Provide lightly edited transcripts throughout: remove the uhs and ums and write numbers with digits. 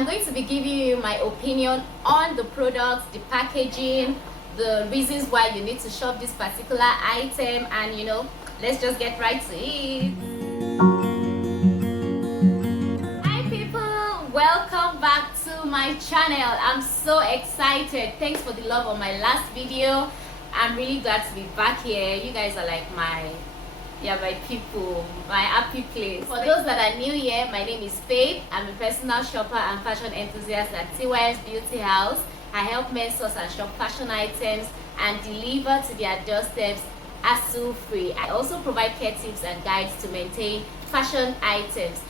I'm going to be giving you my opinion on the products, the packaging, the reasons why you need to shop this particular item, and let's just get right to it. Hi people, welcome back to my channel. I'm so excited. Thanks for the love on my last video. I'm really glad to be back here. You guys are like my people, my happy place. For those that are new here, my name is Faith. I'm a personal shopper and fashion enthusiast at TY's Beauty House. I help men source and shop fashion items and deliver to their doorsteps hassle-free. I also provide care tips and guides to maintain fashion items.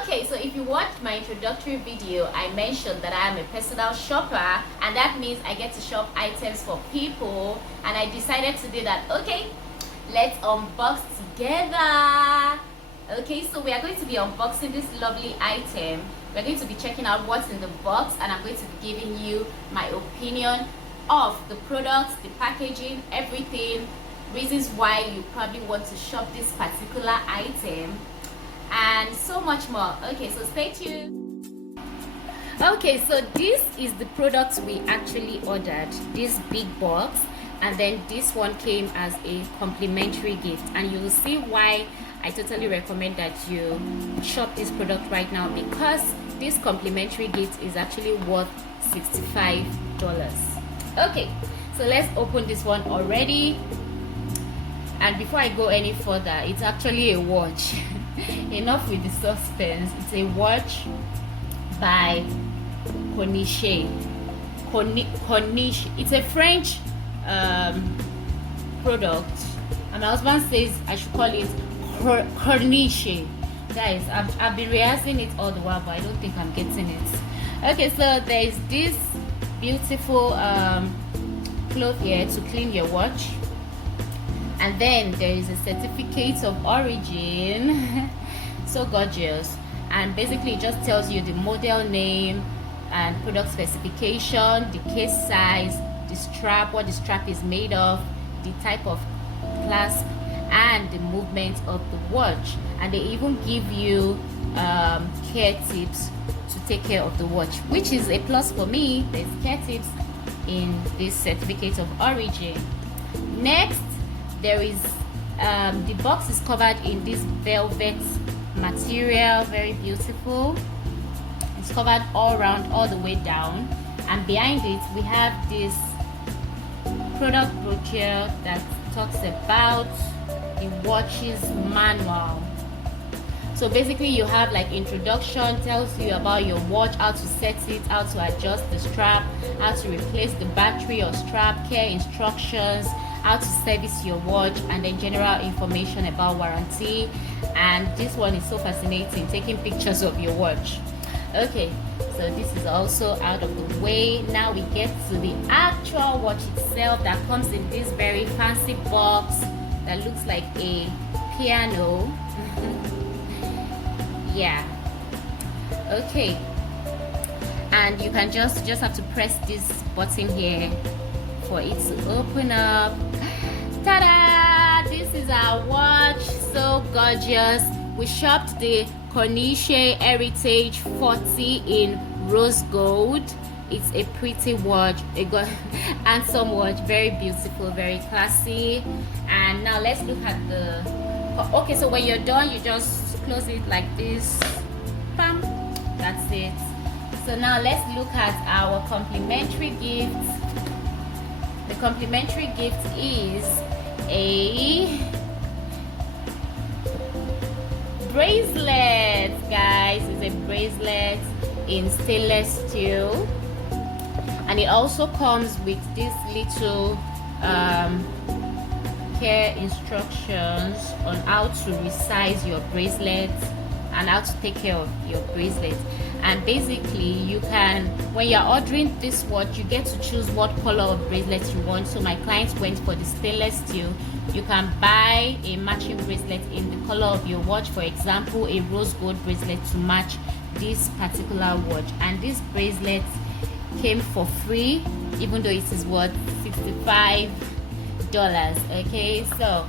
Okay, so if you watched my introductory video, I mentioned that I am a personal shopper, and that means I get to shop items for people, and I decided to do that. Okay, let's unbox together. Okay, so we are going to be unboxing this lovely item. We're going to be checking out what's in the box, and I'm going to be giving you my opinion of the products, the packaging, everything, reasons why you probably want to shop this particular item, and so much more. Okay, so stay tuned. Okay, so this is the products we actually ordered, this big box, and then this one came as a complimentary gift, and you will see why I totally recommend that you shop this product right now, because this complimentary gift is actually worth $65. Okay, so let's open this one already. And before I go any further, it's actually a watch. Enough with the suspense. It's a watch by Corniche. Corniche. It's a French product, and my husband says I should call it Corniche. Guys, I've been rehearsing it all the while, but I don't think I'm getting it. Okay, so there is this beautiful cloth here to clean your watch, and then there is a certificate of origin. So gorgeous. And basically it just tells you the model name and product specification, the case size, the strap, what the strap is made of, the type of clasp, and the movement of the watch. And they even give you care tips to take care of the watch, which is a plus for me. There's care tips in this certificate of origin. Next, there is the box is covered in this velvet material, very beautiful. It's covered all around, all the way down, and behind it we have this product brochure that talks about the watch's manual. So basically you have like introduction, tells you about your watch, how to set it, how to adjust the strap, how to replace the battery or strap, care instructions, how to service your watch, and then general information about warranty. And this one is so fascinating, taking pictures of your watch. Okay, so this is also out of the way. Now we get to the actual watch itself, that comes in this very fancy box that looks like a piano. Yeah, okay, and you can just have to press this button here for it to open up. Ta-da! This is our watch, so gorgeous. We shopped the Corniche Heritage 40 in rose gold. It's a pretty watch, a handsome watch, very beautiful, very classy. And now let's look at the okay, so when you're done, you just close it like this. Bam, that's it. So now let's look at our complimentary gift. The complimentary gift is a bracelet, guys. It's a bracelet in stainless steel, and it also comes with this little care instructions on how to resize your bracelet and how to take care of your bracelet. And basically you can, when you're ordering this watch, you get to choose what color of bracelet you want. So my clients went for the stainless steel. You can buy a matching bracelet in the color of your watch, for example a rose gold bracelet to match this particular watch. And this bracelet came for free, even though it is worth $65. Okay, so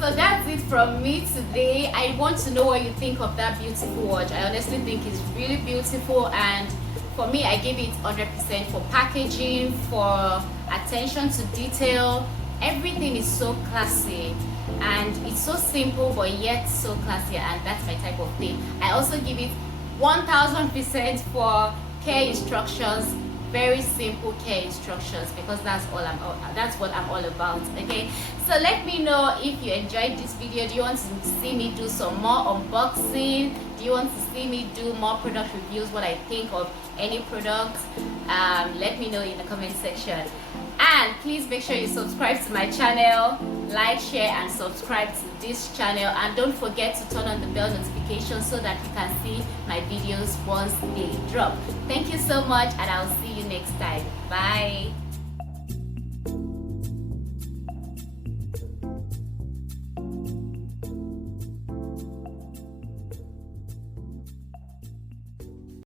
that's it from me today. I want to know what you think of that beautiful watch. I honestly think it's really beautiful, and for me, I give it 100% for packaging, for attention to detail. Everything is so classy and it's so simple but yet so classy, and that's my type of thing. I also give it 1000% for care instructions. Very simple care instructions, because that's what I'm all about. Okay, so let me know if you enjoyed this video. Do you want to see me do some more unboxing? Do you want to see me do more product reviews, what I think of any product? Let me know in the comment section. And please make sure you subscribe to my channel, like, share and subscribe to this channel, and don't forget to turn on the bell notification so that you can see my videos once they drop. Thank you so much, and I'll see you next time. Bye.